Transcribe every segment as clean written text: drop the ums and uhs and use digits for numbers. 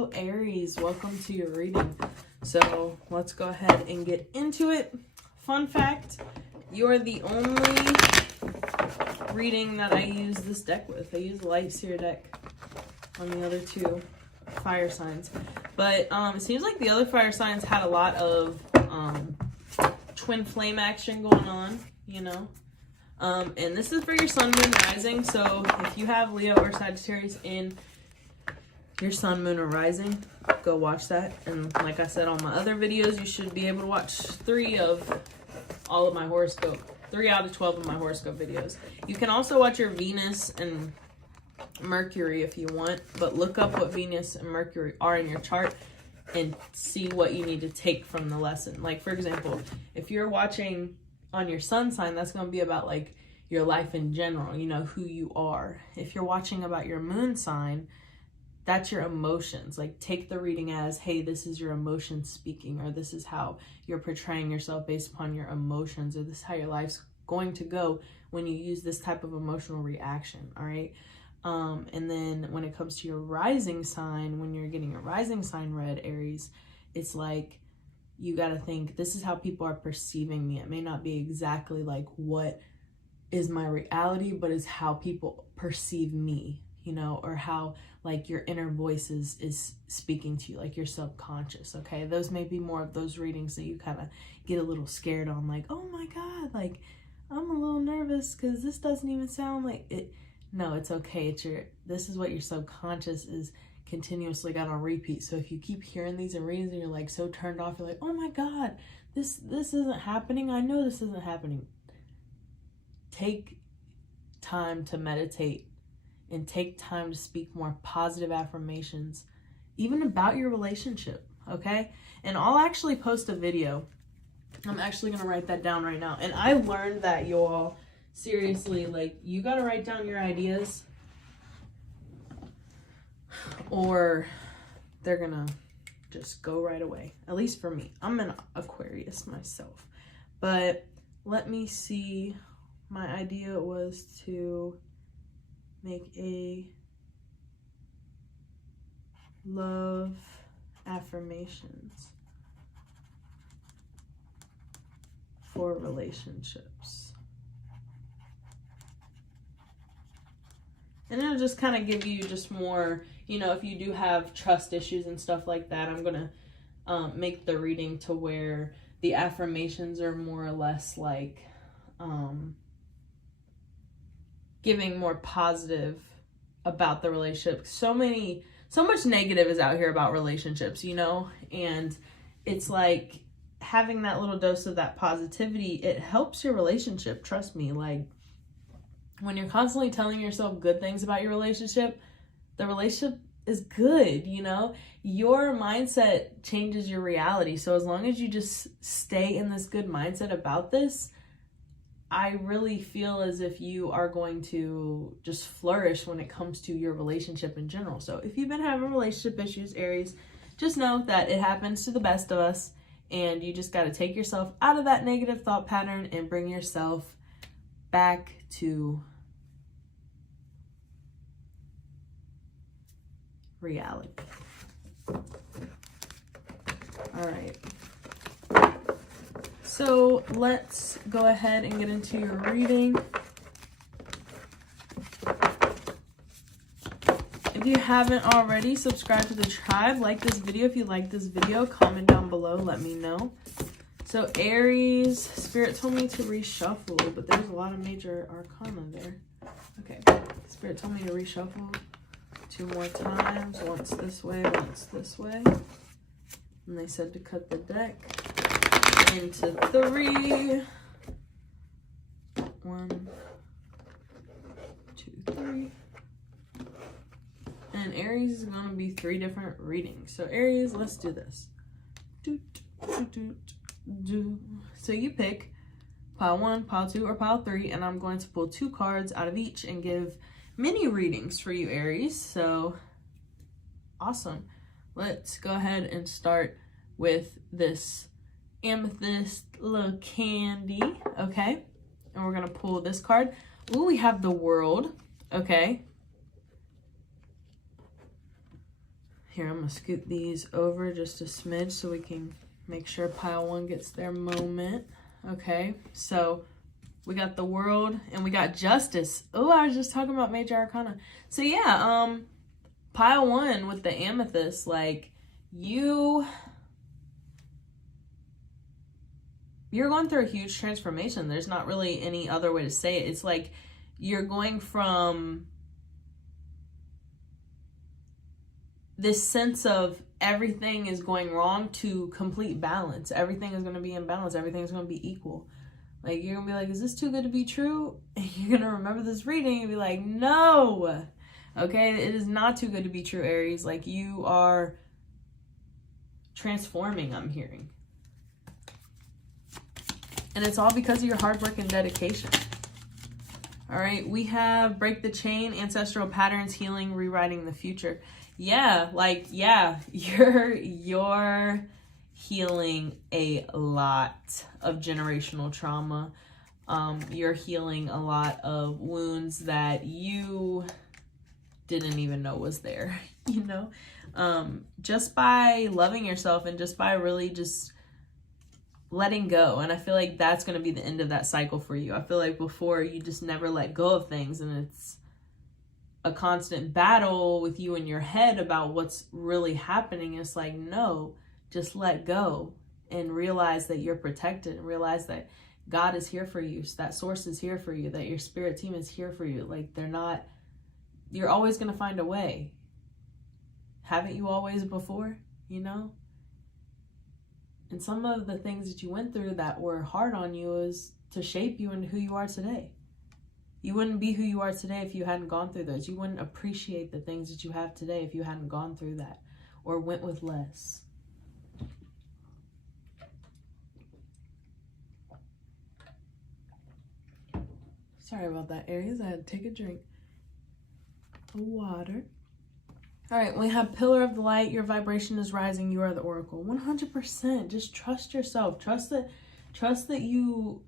Hello Aries, welcome to your reading. So let's go ahead and get into it. Fun fact, you're the only reading that I use this deck with. I use the Light Seer deck on the other two fire signs. But it seems like the other fire signs had a lot of twin flame action going on, you know. And this is for your sun, moon, rising. So if you have Leo or Sagittarius in your sun, moon, or rising, go watch that. And like I said on my other videos, you should be able to watch 3 of all of my horoscope, 3 out of 12 of my horoscope videos. You can also watch your Venus and Mercury if you want, but look up what Venus and Mercury are in your chart and see what you need to take from the lesson. Like, for example, if you're watching on your sun sign, that's going to be about like your life in general, you know, who you are. If you're watching about your moon sign, that's your emotions. Like, take the reading as, hey, this is your emotions speaking, or this is how you're portraying yourself based upon your emotions, or this is how your life's going to go when you use this type of emotional reaction. All right. And then when it comes to your rising sign, when you're getting a rising sign read, Aries, it's like, you got to think, this is how people are perceiving me. It may not be exactly like what is my reality, but is how people perceive me, you know, or how like your inner voice is speaking to you, like your subconscious. Okay. Those may be more of those readings that you kind of get a little scared on, like, oh my God, like I'm a little nervous because this doesn't even sound like it. No, it's okay. This is what your subconscious is continuously got on repeat. So if you keep hearing these and readings and you're like so turned off, you're like, oh my God, this isn't happening. I know this isn't happening. Take time to meditate and take time to speak more positive affirmations, even about your relationship. Okay. And I'll actually post a video. I'm actually going to write that down right now. And I learned that, you all, seriously, like, you got to write down your ideas or they're gonna just go right away. At least for me. I'm an Aquarius myself. But let me see. My idea was to make a love affirmations for relationships. And it'll just kind of give you just more, you know, if you do have trust issues and stuff like that, I'm going to make the reading to where the affirmations are more or less like giving more positive about the relationship. So much negative is out here about relationships, you know, and it's like having that little dose of that positivity, it helps your relationship. Trust me, like, when you're constantly telling yourself good things about your relationship, the relationship is good, you know? Your mindset changes your reality. So as long as you just stay in this good mindset about this, I really feel as if you are going to just flourish when it comes to your relationship in general. So if you've been having relationship issues, Aries, just know that it happens to the best of us, and you just got to take yourself out of that negative thought pattern and bring yourself back to reality. All right. So let's go ahead and get into your reading. If you haven't already, subscribe to the tribe. Like this video if you like this video. Comment down below. Let me know. So Aries, Spirit told me to reshuffle, but there's a lot of major arcana there. Okay. Spirit told me to reshuffle 2 more times. Once this way, once this way. And they said to cut the deck into 3. 1, 2, 3. And Aries is going to be 3 different readings. So Aries, let's do this. So you pick pile 1, pile 2, or pile 3, and I'm going to pull 2 cards out of each and give mini readings for you, Aries. So awesome. Let's go ahead and start with this amethyst little candy. Okay. And we're going to pull this card. Ooh, we have the World. Okay. Here, I'm going to scoot these over just a smidge so we can make sure pile 1 gets their moment. Okay, so we got the World and we got Justice. Oh, I was just talking about Major Arcana. So yeah, pile 1 with the Amethyst, like you're going through a huge transformation. There's not really any other way to say it. It's like you're going from this sense of everything is going wrong to complete balance. Everything is going to be in balance. Everything's going to be equal. Like, you're going to be like, is this too good to be true? And you're going to remember this reading and be like, no. Okay, it is not too good to be true, Aries. Like, you are transforming, I'm hearing. And it's all because of your hard work and dedication. All right, we have Break the Chain, Ancestral Patterns, Healing, Rewriting the Future. Yeah, like, yeah, you're healing a lot of generational trauma. You're healing a lot of wounds that you didn't even know was there, you know? Just by loving yourself and just by really just letting go. And I feel like that's going to be the end of that cycle for you. I feel like before you just never let go of things, and it's a constant battle with you in your head about what's really happening. It's like, no, just let go and realize that you're protected, and realize that God is here for you, so that source is here for you, that your spirit team is here for you. Like, you're always going to find a way. Haven't you always before, you know? And some of the things that you went through that were hard on you is to shape you into who you are today. You wouldn't be who you are today if you hadn't gone through those. You wouldn't appreciate the things that you have today if you hadn't gone through that or went with less. Sorry about that, Aries. I had to take a drink of water. All right, we have Pillar of the Light. Your vibration is rising. You are the Oracle. 100%. Just trust yourself. Trust that you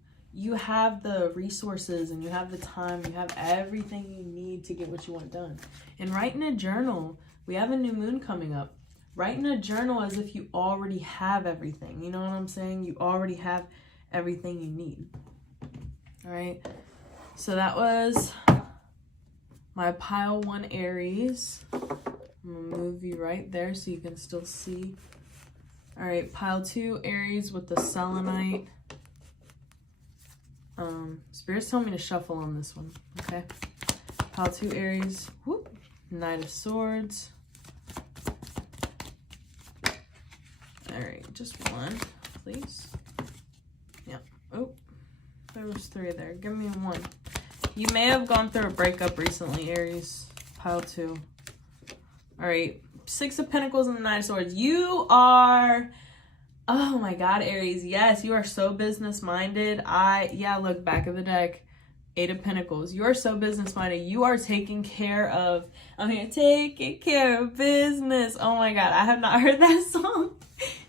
have the resources and you have the time. You have everything you need to get what you want done. And write in a journal. We have a new moon coming up. Write in a journal as if you already have everything. You know what I'm saying? You already have everything you need. All right. So that was my pile 1 Aries. I'm going to move you right there so you can still see. All right, pile 2 Aries with the selenite. Spirit's telling me to shuffle on this one, okay? Pile 2 Aries. Whoop. Knight of Swords. All right, just one, please. Yeah. Oh, there was 3 there. Give me 1. You may have gone through a breakup recently, Aries. Pile 2. All right, 6 of Pentacles and the Knight of Swords. You are, oh my God, Aries. Yes, you are so business-minded. Look, back of the deck, 8 of Pentacles. You are so business-minded. You are taking care of, I'm here, taking care of business. Oh my God, I have not heard that song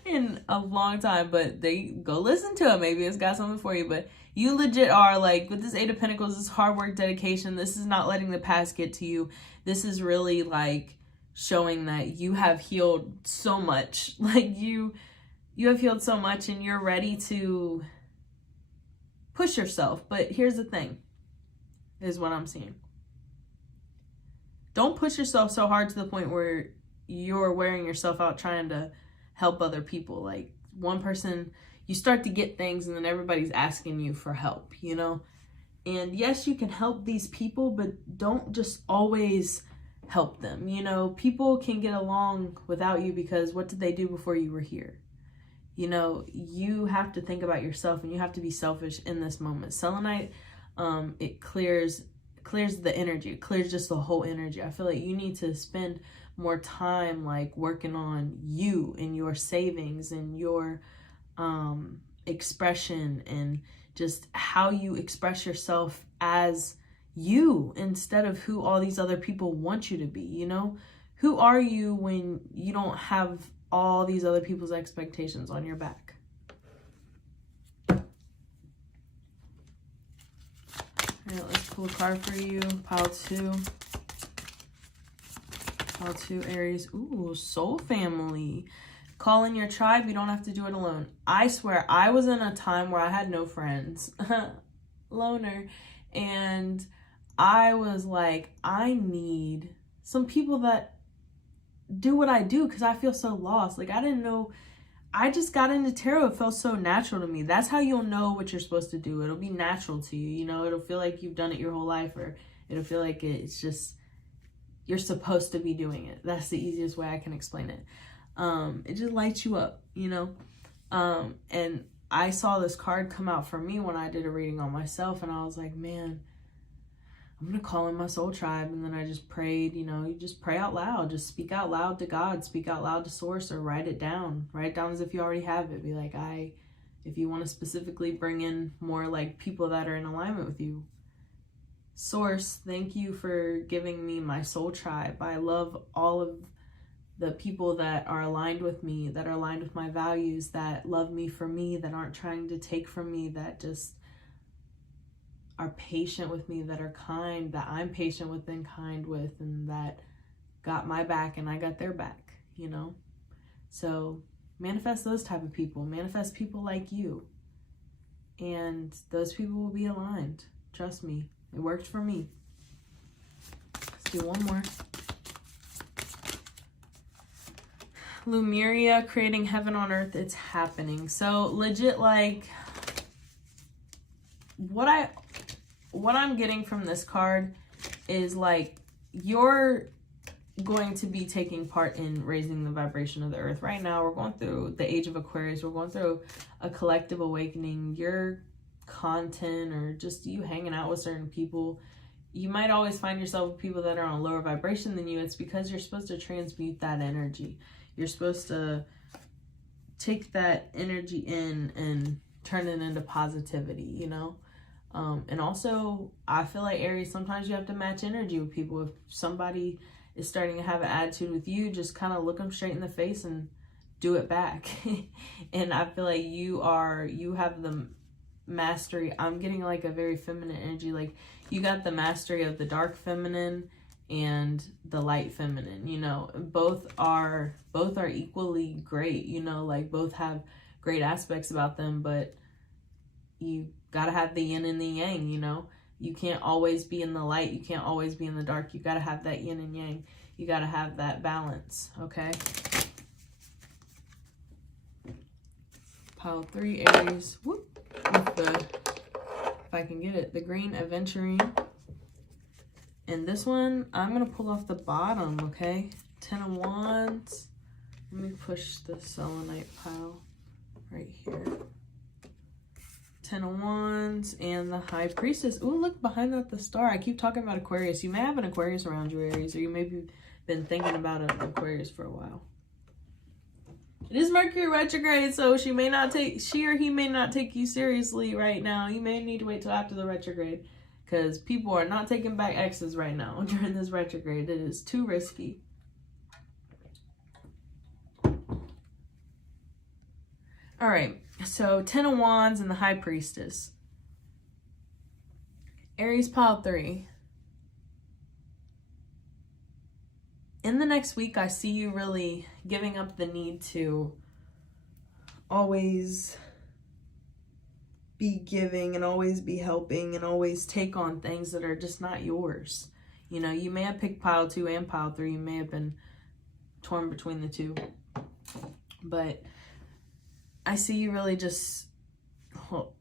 in a long time, but go listen to it. Maybe it's got something for you, but you legit are, like, with this 8 of Pentacles, this hard work, dedication. This is not letting the past get to you. This is really, like, showing that you have healed so much. Like, you have healed so much and you're ready to push yourself. But here's the thing, is what I'm seeing. Don't push yourself so hard to the point where you're wearing yourself out trying to help other people. Like, one person, you start to get things and then everybody's asking you for help, you know? And yes, you can help these people, but don't just always help them. You know, people can get along without you because what did they do before you were here? You know, you have to think about yourself and you have to be selfish in this moment. Selenite, it clears the energy. It clears just the whole energy. I feel like you need to spend more time, like, working on you and your savings and your expression and just how you express yourself as you instead of who all these other people want you to be. You know, who are you when you don't have all these other people's expectations on your back? All right, let's pull a card for you. Pile 2. Pile 2, Aries. Ooh, soul family. Call in your tribe. You don't have to do it alone. I swear, I was in a time where I had no friends. Loner. And I was like, I need some people that do what I do because I feel so lost. Like, I didn't know. I just got into tarot. It felt so natural to me. That's how you'll know what you're supposed to do. It'll be natural to you. You know, it'll feel like you've done it your whole life, or it'll feel like it's just, you're supposed to be doing it. That's the easiest way I can explain it. It just lights you up, you know? And I saw this card come out for me when I did a reading on myself, and I was like, man, I'm going to call in my soul tribe. And then I just prayed, you know, you just pray out loud. Just speak out loud to God. Speak out loud to source, or write it down. Write it down as if you already have it. Be like, if you want to specifically bring in more like people that are in alignment with you. Source, thank you for giving me my soul tribe. I love all of the people that are aligned with me, that are aligned with my values, that love me for me, that aren't trying to take from me, that just are patient with me, that are kind, that I'm patient with and kind with, and that got my back and I got their back, you know? So manifest those type of people. Manifest people like you. And those people will be aligned. Trust me. It worked for me. Let's do one more. Lumeria, creating heaven on earth. It's happening. So legit, like, what I'm getting from this card is like, you're going to be taking part in raising the vibration of the earth. Right now, we're going through the age of Aquarius. We're going through a collective awakening. Your content, or just you hanging out with certain people, you might always find yourself with people that are on a lower vibration than you. It's because you're supposed to transmute that energy. You're supposed to take that energy in and turn it into positivity, you know? And also, I feel like, Aries, sometimes you have to match energy with people. If somebody is starting to have an attitude with you, just kind of look them straight in the face and do it back. And I feel like you have the mastery. I'm getting like a very feminine energy. Like, you got the mastery of the dark feminine and the light feminine, you know. Both are equally great, you know, like both have great aspects about them, but you gotta have the yin and the yang, you know. You can't always be in the light, you can't always be in the dark. You gotta have that yin and yang. You gotta have that balance, okay? Pile 3, Aries. Whoop. With the, if I can get it, the green aventurine. And this one, I'm going to pull off the bottom, okay? 10 of Wands. Let me push the selenite pile right here. 10 of Wands and the High Priestess. Ooh, look behind that, the star. I keep talking about Aquarius. You may have an Aquarius around you, Aries, or you may have been thinking about an Aquarius for a while. It is Mercury retrograde, so she or he may not take you seriously right now. You may need to wait till after the retrograde, because people are not taking back exes right now during this retrograde. It is too risky. All right, so 10 of Wands and the High Priestess. Aries, pile 3. In the next week, I see you really giving up the need to always be giving and always be helping and always take on things that are just not yours. You know, you may have picked pile 2 and pile 3. You may have been torn between the two. But I see you really just,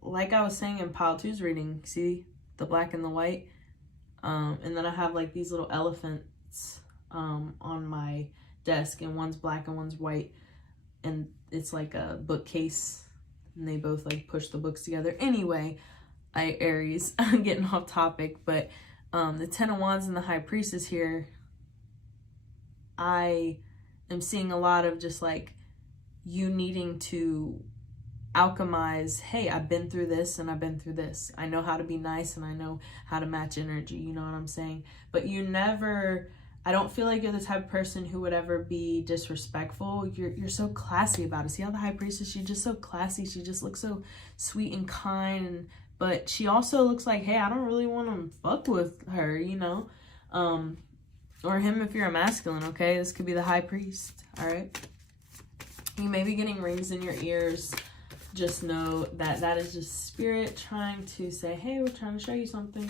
like I was saying in pile 2's reading, see the black and the white? And then I have like these little elephants on my desk, and one's black and one's white, and it's like a bookcase, and they both like push the books together. Anyway, Aries, I'm getting off topic, but the 10 of Wands and the High Priestess here, I am seeing a lot of just like you needing to alchemize, hey, I've been through this and I've been through this. I know how to be nice and I know how to match energy, you know what I'm saying? But you never, I don't feel like you're the type of person who would ever be disrespectful. You're so classy about it. See how the High Priestess, she's just so classy. She just looks so sweet and kind. But she also looks like, hey, I don't really want to fuck with her, you know? Or him if you're a masculine, okay? This could be the high priest, all right? You may be getting rings in your ears. Just know that that is just spirit trying to say, hey, we're trying to show you something.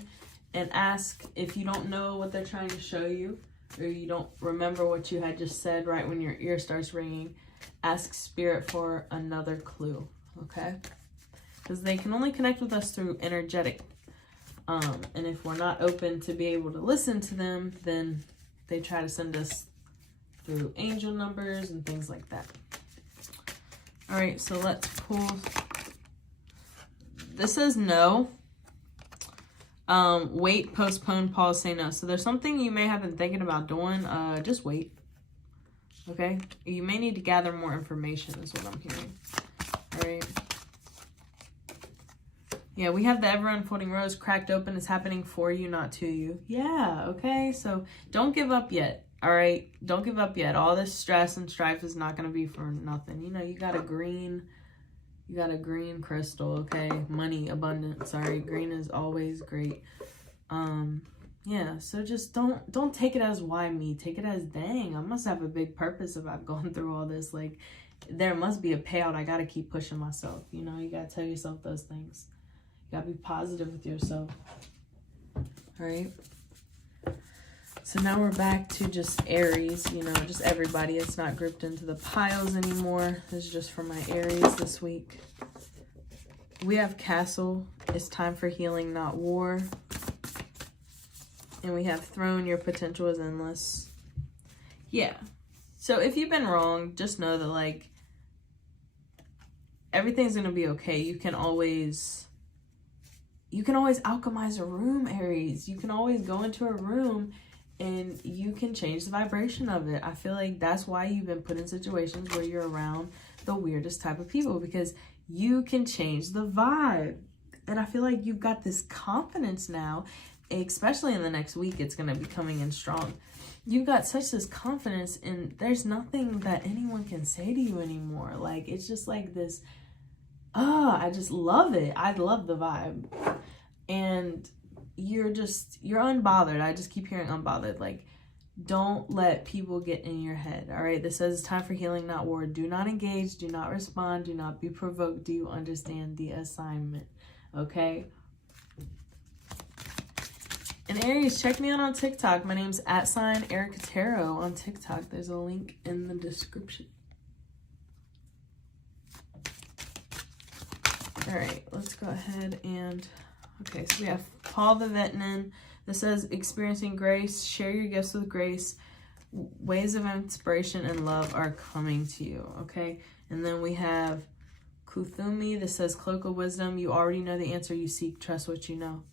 And ask if you don't know what they're trying to show you, or you don't remember what you had just said right when your ear starts ringing, ask spirit for another clue, okay? Because they can only connect with us through energetic. And if we're not open to be able to listen to them, then they try to send us through angel numbers and things like that. All right, so let's pull. This says no. Wait, postpone, pause, say no. So there's something you may have been thinking about doing. Just wait. Okay? You may need to gather more information is what I'm hearing. All right. Yeah, we have the ever-unfolding rose cracked open. It's happening for you, not to you. Yeah, okay? So don't give up yet, all right? Don't give up yet. All this stress and strife is not going to be for nothing. You know, you got a green crystal, okay? Money, abundance, sorry. Green is always great. Yeah, so just don't take it as why me. Take it as, dang, I must have a big purpose if I've gone through all this. Like, there must be a payout. I got to keep pushing myself. You know, you got to tell yourself those things. You gotta be positive with yourself. All right. So now we're back to just Aries, you know, just everybody. It's not grouped into the piles anymore. This is just for my Aries this week. We have Castle. It's time for healing, not war. And we have Throne. Your potential is endless. Yeah. So if you've been wrong, just know that, like, everything's gonna be okay. You can always alchemize a room, Aries. You can always go into a room and you can change the vibration of it. I feel like that's why you've been put in situations where you're around the weirdest type of people, because you can change the vibe. And I feel like you've got this confidence now, especially in the next week. It's going to be coming in strong. You've got such this confidence, and there's nothing that anyone can say to you anymore. Like, it's just like this, I just love it. I love the vibe. And you're unbothered. I just keep hearing unbothered. Like, don't let people get in your head. All right. This says it's time for healing, not war. Do not engage. Do not respond. Do not be provoked. Do you understand the assignment? Okay. And Aries, check me out on TikTok. My name's @Erica Tarot on TikTok. There's a link in the description. All right, let's go ahead and, okay, so we have Paul the Vitamin. This says experiencing grace, share your gifts with grace. Ways of inspiration and love are coming to you, okay? And then we have Kuthumi. This says cloak of wisdom. You already know the answer you seek. Trust what you know.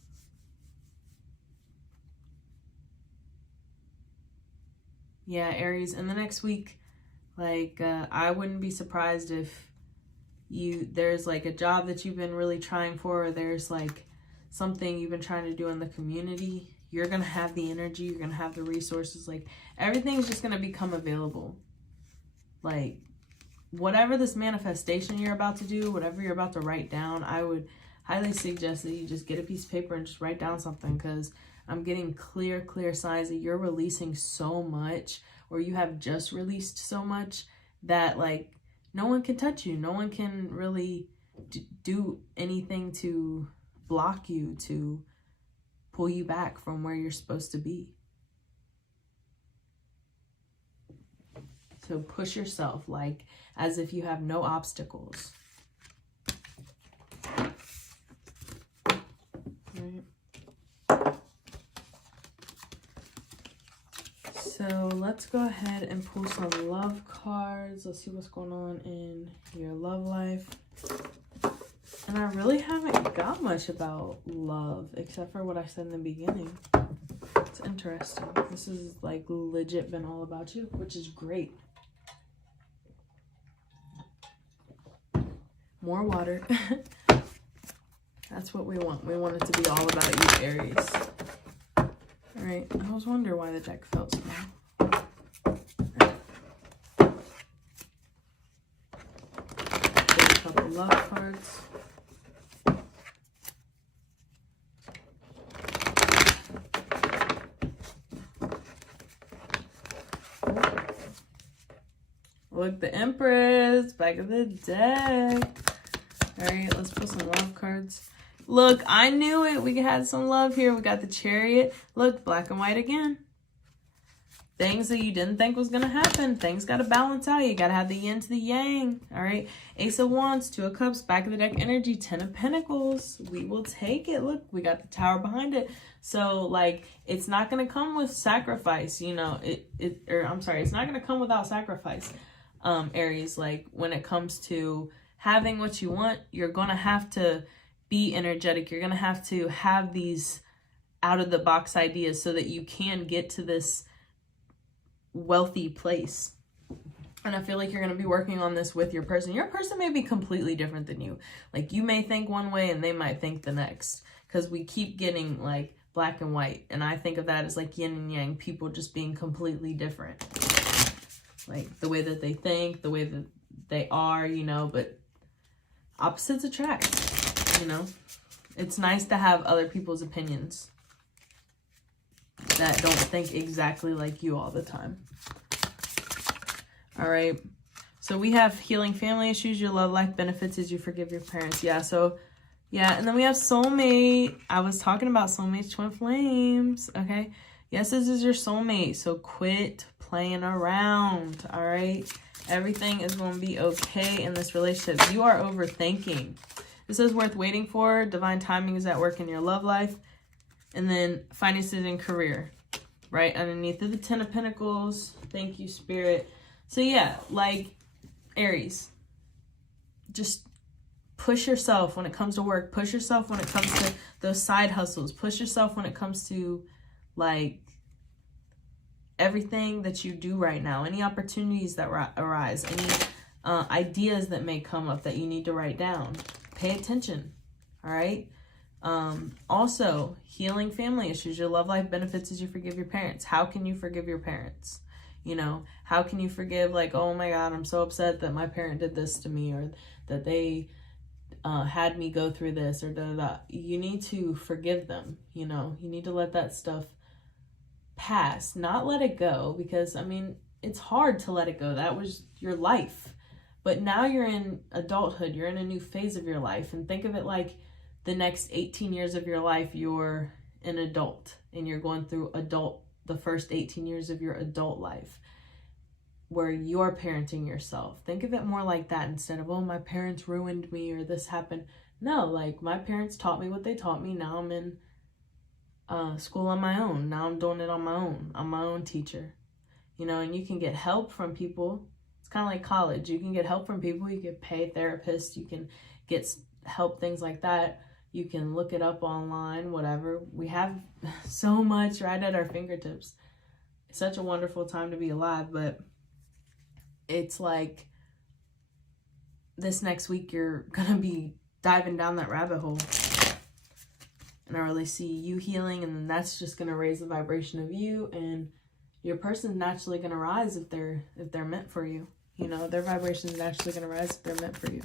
Yeah, Aries, in the next week, like, I wouldn't be surprised if there's like a job that you've been really trying for, or there's like something you've been trying to do in the community. You're going to have the energy. You're going to have the resources. Like, everything's just going to become available. Like, whatever this manifestation you're about to do, whatever you're about to write down, I would highly suggest that you just get a piece of paper and just write down something, because I'm getting clear signs that you're releasing so much, or you have just released so much that, like, no one can touch you. No one can really do anything to block you, to pull you back from where you're supposed to be. So push yourself, like, as if you have no obstacles. Right. So let's go ahead and pull some love cards. Let's see what's going on in your love life. And I really haven't got much about love, except for what I said in the beginning. It's interesting. This is like legit been all about you, which is great. More water. That's what we want. We want it to be all about you, Aries. All right. I was wondering why the deck felt small. There's a couple love cards. Look, the Empress, back of the deck. All right, let's pull some love cards. Look, I knew it. We had some love here. We got the Chariot. Look, black and white again. Things that you didn't think was going to happen. Things got to balance out. You got to have the yin to the yang. All right. Ace of Wands, Two of Cups, back of the deck energy, Ten of Pentacles. We will take it. Look, we got the Tower behind it. So, like, it's not going to come with sacrifice, you know. It's not going to come without sacrifice, Aries. Like, when it comes to having what you want, you're going to have to be energetic. You're going to have these out-of-the-box ideas so that you can get to this wealthy place. And I feel like you're going to be working on this with your person. Your person may be completely different than you. Like, you may think one way and they might think the next, because we keep getting like black and white, and I think of that as like yin and yang, people just being completely different, like the way that they think, the way that they are, you know. But opposites attract, you know. It's nice to have other people's opinions that don't think exactly like you all the time. All right. So we have healing family issues. Your love life benefits as you forgive your parents. Yeah. So, yeah. And then we have soulmate. I was talking about soulmates, twin flames. Okay. Yes, this is your soulmate. So quit playing around. All right. Everything is going to be okay in this relationship. You are overthinking. This is worth waiting for. Divine timing is at work in your love life. And then finances and career, right? Underneath of the Ten of Pentacles. Thank you, Spirit. So yeah, like, Aries, just push yourself when it comes to work. Push yourself when it comes to those side hustles. Push yourself when it comes to, like, everything that you do right now. Any opportunities that arise. Any ideas that may come up that you need to write down. Pay attention, all right? Also, healing family issues. Your love life benefits as you forgive your parents. How can you forgive your parents? You know, how can you forgive, like, oh my God, I'm so upset that my parent did this to me, or that they had me go through this, or da. You need to forgive them, you know. You need to let that stuff pass, not let it go, because, I mean, it's hard to let it go. That was your life. But now you're in adulthood. You're in a new phase of your life. And think of it like the next 18 years of your life, you're an adult. And you're going through the first 18 years of your adult life, where you're parenting yourself. Think of it more like that, instead of, oh, my parents ruined me, or this happened. No, like, my parents taught me what they taught me. Now I'm in school on my own. Now I'm doing it on my own. I'm my own teacher. You know, and you can get help from people. It's kind of like college. You can get help from people. You can pay therapists. You can get help, things like that. You can look it up online, whatever. We have so much right at our fingertips. It's such a wonderful time to be alive, but it's like this next week you're going to be diving down that rabbit hole. And I really see you healing, and then that's just going to raise the vibration of you, and your person's naturally going to rise if they're meant for you. You know, their vibration is naturally going to rise if they're meant for you.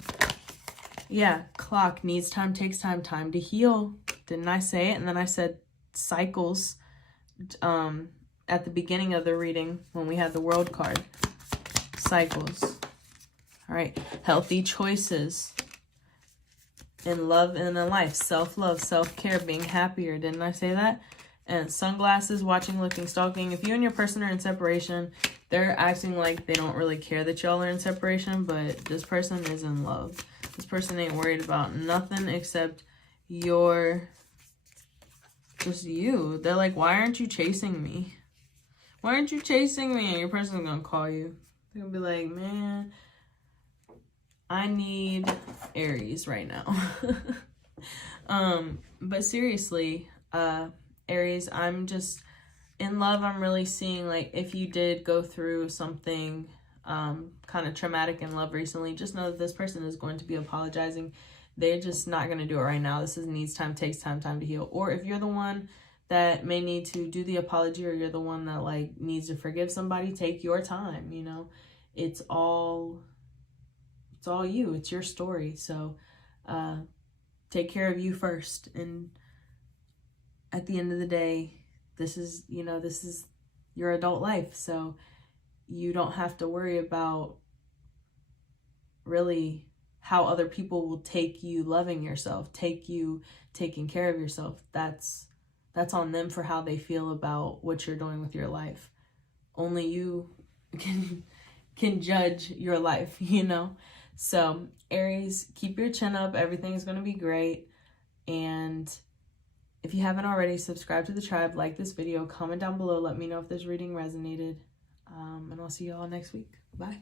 Yeah, clock needs time, takes time, time to heal. Didn't I say it? And then I said cycles at the beginning of the reading when we had the world card. Cycles. All right. Healthy choices in love and in life. Self-love, self-care, being happier. Didn't I say that? And sunglasses, watching, looking, stalking. If you and your person are in separation, they're acting like they don't really care that y'all are in separation, but this person is in love. This person ain't worried about nothing except just you. They're like, why aren't you chasing me? Why aren't you chasing me? And your person's gonna call you. They're gonna be like, man, I need Aries right now. But seriously, Aries, I'm just in love. I'm really seeing, like, if you did go through something kind of traumatic in love recently, just know that this person is going to be apologizing. They're just not going to do it right now. This needs time, takes time, time to heal. Or if you're the one that may need to do the apology, or you're the one that, like, needs to forgive somebody, take your time, you know. It's all you. It's your story. So take care of you first. And at the end of the day, this is your adult life. So you don't have to worry about really how other people will take you loving yourself, take you taking care of yourself. That's on them for how they feel about what you're doing with your life. Only you can judge your life, you know? So Aries, keep your chin up. Everything's going to be great. And if you haven't already, subscribe to the tribe, like this video, comment down below, let me know if this reading resonated. And I'll see you all next week. Bye.